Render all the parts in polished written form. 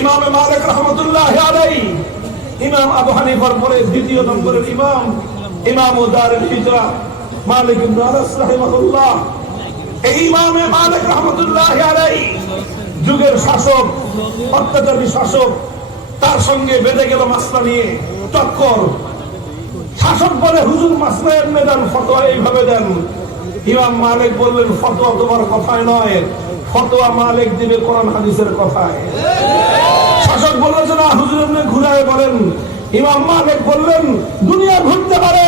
ইমাম মালিক রাহমাতুল্লাহি আলাইহি, ইমাম আবু হানিফার পরে দ্বিতীয় নম্বরের ইমাম, ইমাম দারুল হিজরা মালিক ইবনে আনাস রাহিমাহুল্লাহ। এই ইমাম মালিক রাহমাতুল্লাহি আলাইহি যুগের শাসক, অত্যাচারী শাসক, তার সঙ্গে বেঁধে গেল মাসলা নিয়ে টক্কর। শাসক বলে হুজুর মাসলা এমনি দেন, ফতোয়া এইভাবে দেন। ইমাম মালিক বললেন ফতোয়া তোমার কথায় নয়, ফতোয়া মালিক দিবে কোরআন হাদিসের কথায়। শাসক বললেন যে না হুজুর এমনি ঘুরায় বলেন। ইমাম মালিক বললেন দুনিয়া ঘুরতে পারে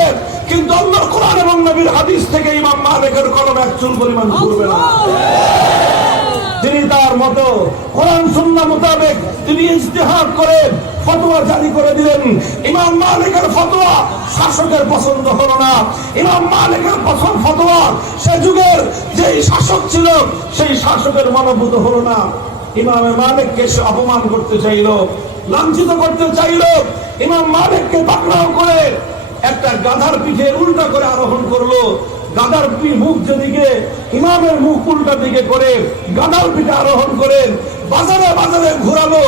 কিন্তু আল্লাহর কোরআন এবং নবীর হাদিস থেকে ইমাম মালিকের কলম এক চুল পরিমাণ ঘুরবে না। তিনি তার মতো কোরআন সুন্নাহ মোতাবেক তিনি ইজতিহাদ করে ফতোয়া জারি করে দিলেন। ইমাম মালিকের ফতোয়া শাসকের পছন্দ হলো না। ইমাম মালিকের পছন্দ ফতোয়া সে যুগের যেই শাসক ছিল সেই শাসকের মনোভূত হলো না। ইমাম মালিককে সে অপমান করতে চাইল, লাঞ্ছিত করতে চাইল। ইমাম মালিককে পাকড়াও করে একটা গাধার পিঠে উল্টা করে আরোহণ করলো। গাধার মুখ যেদিকে, ইমামের মুখ উল্টা দিকে করে গাধার পিঠে আরোহণ করে বাজারে বাজারে ঘোরালো।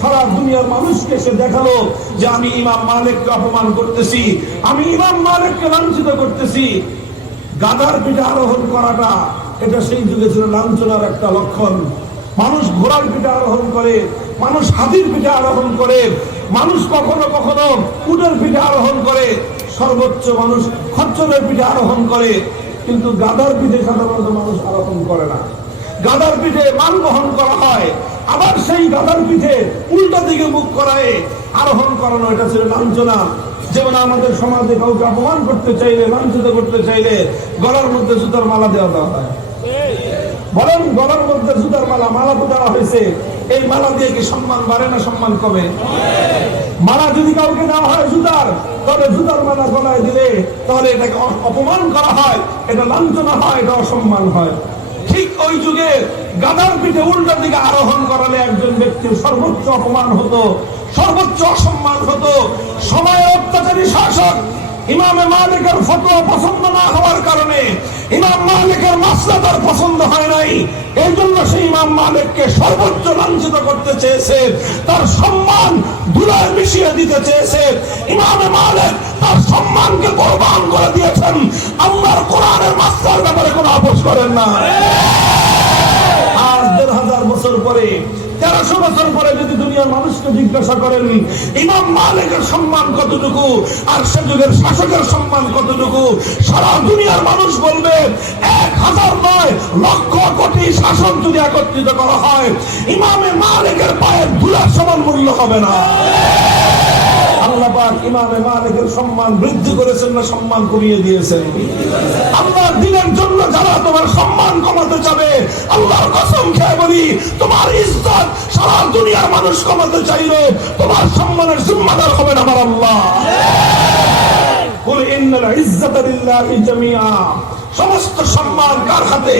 সারা দুনিয়ার মানুষকে সে দেখালো যে আমি ইমাম মালিককে অপমান করতেছি, আমি ইমাম মালিককে লাঞ্ছিত করতেছি। গাধার পিঠে আরোহণ করাটা এটা সেই যুগে ছিল লাঞ্ছনার একটা লক্ষণ। মানুষ ঘোড়ার পিঠে আরোহণ করে, মানুষ হাতির পিঠে আরোহণ করে, মানুষ কখনো কখনো উটের পিঠে আরোহণ করে, সর্বোচ্চ মানুষ খচ্চরের পিঠে আরোহণ করে, কিন্তু গাধার পিঠে সাধারণত মানুষ আরোহণ করে না। গাধার পিঠে মান বহন করা হয়, আবার সেই গাধার পিঠে উল্টা দিকে মুখ করায় আরোহণ করানো, এটা ছিল লাঞ্ছনা। যেমন আমাদের সমাজে কাউকে অপমান করতে চাইলে, লাঞ্ছিত করতে চাইলে গলার মধ্যে জুতার মালা দেওয়া হয়। বলেন গলার মধ্যে জুতার মালা, মালা তো দেওয়া হয়েছে, এই মালা দিয়ে কি সম্মান বাড়ে না সম্মান কমে? মালা যদি কাউকে দেওয়া হয় জুতার, তবে জুতার মালা গলায় দিলে তাহলে এটাকে অপমান করা হয়, এটা লাঞ্ছনা হয়, এটা অসম্মান হয়। ঠিক ওই যুগে গাধার পিঠে উল্টা দিকে আরোহণ করালে একজন ব্যক্তির সর্বোচ্চ অপমান হতো, সর্বোচ্চ অসম্মান হতো। সময়ের অত্যাচারী শাসক ইমাম মালিকের ফতোয়া পছন্দ না হওয়ার কারণে ইমাম মালিকের মাসলা তার পছন্দ হয় নাই। এই জন্য সেই ইমাম মালিককে সর্বোচ্চ লাঞ্ছিত করতে চেয়েছে, তার সম্মান ধুলায় মিশিয়ে দিতে চেয়েছে। ইমাম মালিক তার সম্মানকে কোরবান করে দিয়েছেন। আল্লাহর কোরআনের মাসলার ব্যাপারে কোনো আপোষ করেন না। আজ ১,৫০০ বছর পরে, ১৩০০ বছর পরে যদি দুনিয়ার মানুষকে জিজ্ঞাসা করেন ইমাম মালিকের সম্মান কতটুকু আর সে যুগের শাসকের সম্মান কতটুকু, সারা দুনিয়ার মানুষ বলবে ১,০০০ নয়, লক্ষ কোটি শাসক যদি একত্রিত করা হয় ইমামে মালিকের পায়ের ধুলার সমান মূল্য হবে না। আল্লাহ পাক ইমামে মালিকের সম্মান বৃদ্ধি করেছেন না সম্মান কমিয়ে দিয়েছেন? আল্লাহর দ্বীনের জন্য যারা তোমার সম্মান কমাতে যাবে, আল্লাহর কসম খেয়ে বলি তোমার ইজ্জত সারা দুনিয়ার মানুষ কমাতে চাইলে তোমার সম্মানের জিম্মাদার হবেন আমার আল্লাহ। কুল ইন্নাল ইজ্জাতা লিল্লাহি জামিআ, সমস্ত সম্মান কার হাতে?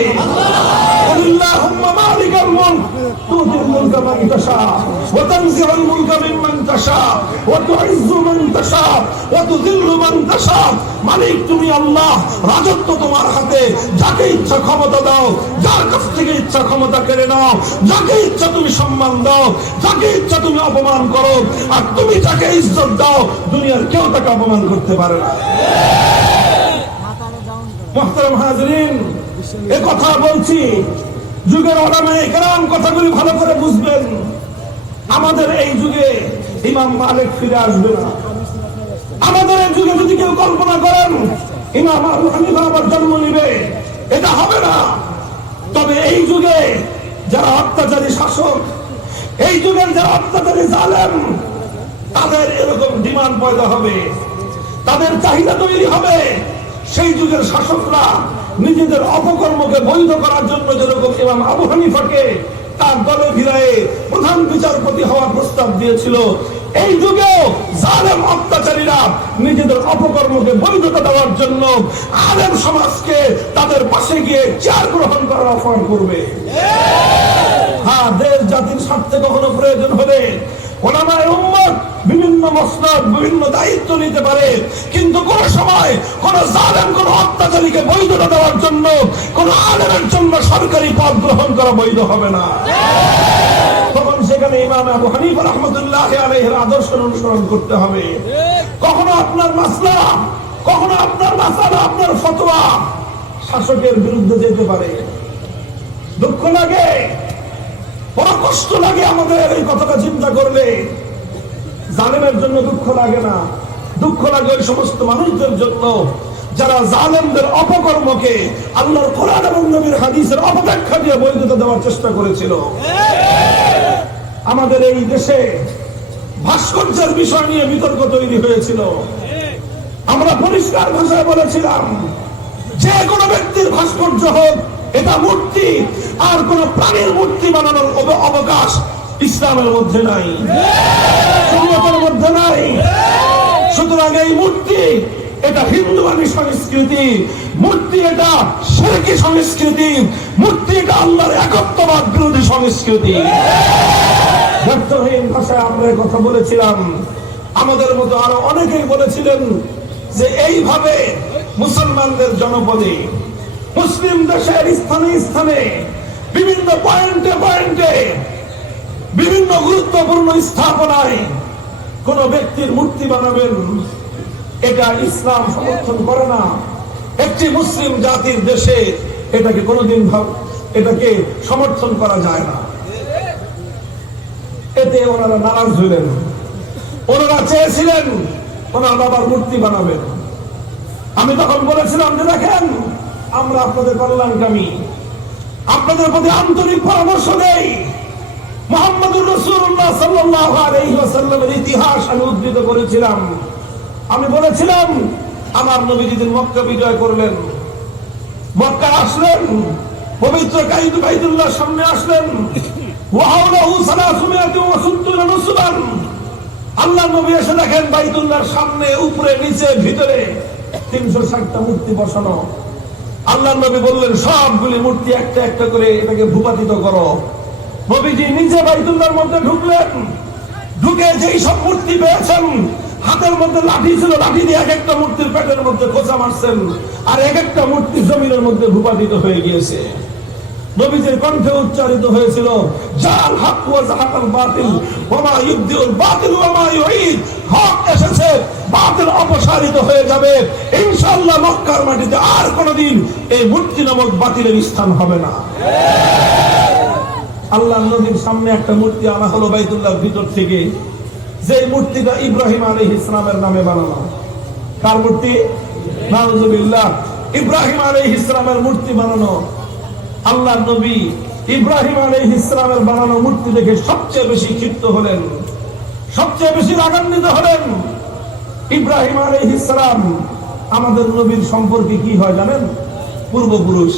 আল্লাহুম্মা মালিকাল মুলক তুতিল মুলকা মান তাশা ওয়া তানজিউল মুলকা মিম্মান তাশা ওয়া তুইজ্জু মান তাশা ওয়া তুযিল্লু মান তাশা। মালিক তুমি আল্লাহ, রাজত্ব তোমার হাতে, যাকে ইচ্ছা ক্ষমতা দাও, যার কাছ থেকে ইচ্ছা ক্ষমতা কেড়ে নাও, যাকে ইচ্ছা তুমি সম্মান দাও, যাকে ইচ্ছা তুমি অপমান করো, আর তুমি যাকে ইজ্জত দাও দুনিয়ার কেউ তাকে অপমান করতে পারে না। মুহতারাম হাজরিন, এ কথা বলছি যুগের উলামায়ে কেরাম কথাগুলি ভালো করে বুঝবেন। আমাদের এই যুগে ইমাম মালিক ফিরে আসবে না। আমাদের এই যুগে যদি কেউ কল্পনা করেন ইমাম আবু হানিফা আবার জন্ম নিবে, এটা হবে না। তবে এই যুগে যারা অত্যাচারী শাসক, এই যুগের যারা অত্যাচারী জালেম, তাদের এরকম ডিমান্ড পয়দা হবে, তাদের চাহিদা তৈরি হবে। সেই যুগের শাসকরা নিজেদের অপকর্মকে বৈধ করার জন্য যেরকম ইমাম আবু হানিফাকে তার দলে ভিড়ায়ে প্রধান বিচারপতি হওয়ার প্রস্তাব দিয়েছিল, এই যুগেও জালেম অত্যাচারীরা নিজেদের অপকর্মকে বৈধতা দেওয়ার জন্য আলেম সমাজকে তাদের পাশে গিয়ে চেয়ার গ্রহণ করার অফার করবে। হ্যাঁ, দেশ জাতির স্বার্থে কখনো প্রয়োজন হবে উলামায়ে উম্মত বিভিন্ন মসনদ, বিভিন্ন দায়িত্ব নিতে পারে, কিন্তু কোন সময় কোন জালেম, কোন অত্যাচারীকে বৈধতা দেওয়ার জন্য কোন আলেমের জন্য সরকারি পদ গ্রহণ করা বৈধ হবে না। তখন সেখানে ইমাম আবু হানিফা রাহমাতুল্লাহি আলাইহির আদর্শ অনুসরণ করতে হবে। কখনো আপনার মাসলা, কখনো আপনার মাসালা, আপনার ফতোয়া শাসকের বিরুদ্ধে যেতে পারে। দুঃখ লাগে, বড় কষ্ট লাগে আমাদের এই কথাটা চিন্তা করলে। জালেমের জন্য দুঃখ লাগে না, দুঃখ লাগে ওই সমস্ত মানুষদের জন্য যারা জালেমদের অপকর্মকে আল্লাহর কোরআন এবং নবীর হাদিসের অপব্যাখ্যা দিয়ে বৈধতা দেওয়ার চেষ্টা করেছিল। আমাদের এই দেশে ভাস্কর্যের বিষয় নিয়ে বিতর্ক তৈরি হয়েছিল। আমরা পরিষ্কার ভাষায় বলেছিলাম, যে কোনো ব্যক্তির ভাস্কর্য হোক, এটা মূর্তি, আর কোন প্রাণীর মূর্তি বানানোর অবকাশ ইসলামের মধ্যে নাই, শরীয়তের মধ্যে নাই। সুতরাং এই মূর্তি এটা হিন্দুয়ানি সংস্কৃতি, মূর্তি এটা শিরকি সংস্কৃতি, মূর্তি এটা আল্লাহর একত্ববাদ বিরোধী সংস্কৃতি। ব্যর্থহীন ভাষায় আমরা কথা বলেছিলাম। আমাদের মতো আরো অনেকেই বলেছিলেন যে এইভাবে মুসলমানদের জনপদে, মুসলিম দেশের স্থানে স্থানে, বিভিন্ন পয়েন্টে পয়েন্টে, বিভিন্ন গুরুত্বপূর্ণ স্থাপনায় কোন ব্যক্তির মূর্তি বানাবেন, এটা ইসলাম সমর্থন করে না। একটি মুসলিম জাতির দেশে এটাকে কোনোদিন এটাকে সমর্থন করা যায় না। এতে ওনারা নারাজ হইলেন। ওনারা চেয়েছিলেন ওনার বাবার মূর্তি বানাবেন। আমি তখন বলেছিলাম যে দেখেন, আমরা আপনাদের কল্যাণকামী, আপনাদের প্রতি আন্তরিক পরামর্শ দেই। মুহাম্মদুর রাসূলুল্লাহ সাল্লাল্লাহু আলাইহি ওয়াসাল্লামের ইতিহাস আমি উদ্ধৃত করেছিলাম। আমি বলেছিলাম, আমার নবী যেদিন মক্কা বিজয় করলেন, মক্কা আসলেন, পবিত্র বাইতুল্লাহর সামনে আসলেন, ওয়াহাউলাহু 370 নুসবান। আল্লাহর নবী এসে দেখেন বাইতুল্লাহর সামনে, উপরে, নিচে, ভিতরে 360টা মূর্তি বসানো। আল্লাহর নবী বললেন, সবগুলি মূর্তি একটা একটা করে এটাকে ভূপাতিত করো। নবীজি নিজে বাইতুল্লাহর মধ্যে ঢুকলেন। ঢুকে যেই সব মূর্তি পেয়েছেন, হাতের মধ্যে লাঠি ছিল, লাঠি দিয়ে এক একটা মূর্তির পেটের মধ্যে খোঁচা মারছেন, আর এক একটা মূর্তি জমিনের মধ্যে ভূপাতিত হয়ে গিয়েছে। নবীজির কণ্ঠে উচ্চারিত হয়েছিল, জাল হক ওয়া যাহাকাল বাতিল ওয়া মা ইবদিউল বাতিল ওয়া মা ইউঈদ। হক এসেছে, বাতিল অপসারিত হয়ে যাবে ইনশাআল্লাহ। মক্কার মাটিতে আর কোনদিন এই মূর্তি নামক বাতিলের স্থান হবে না। আল্লাহর নবীর সামনে একটা মূর্তি আনা হলো বাইতুল্লাহর ভিতর থেকে, যে মূর্তিটা ইব্রাহিম আলাইহিস সালামের নামে বানানো। কার মূর্তি? নাউজুবিল্লাহ, ইব্রাহিম আলাইহিস সালামের মূর্তি বানানো। আল্লাহর নবী ইব্রাহিম আলাইহিস সালামের বানানো মূর্তি দেখে সবচেয়ে বেশি ক্ষিপ্ত হলেন, সবচেয়ে বেশি রাগান্বিত হলেন। ইব্রাহিম আলাইহিস সালাম আমাদের নবীর সম্পর্কে কি হয় জানেন? পূর্বপুরুষ।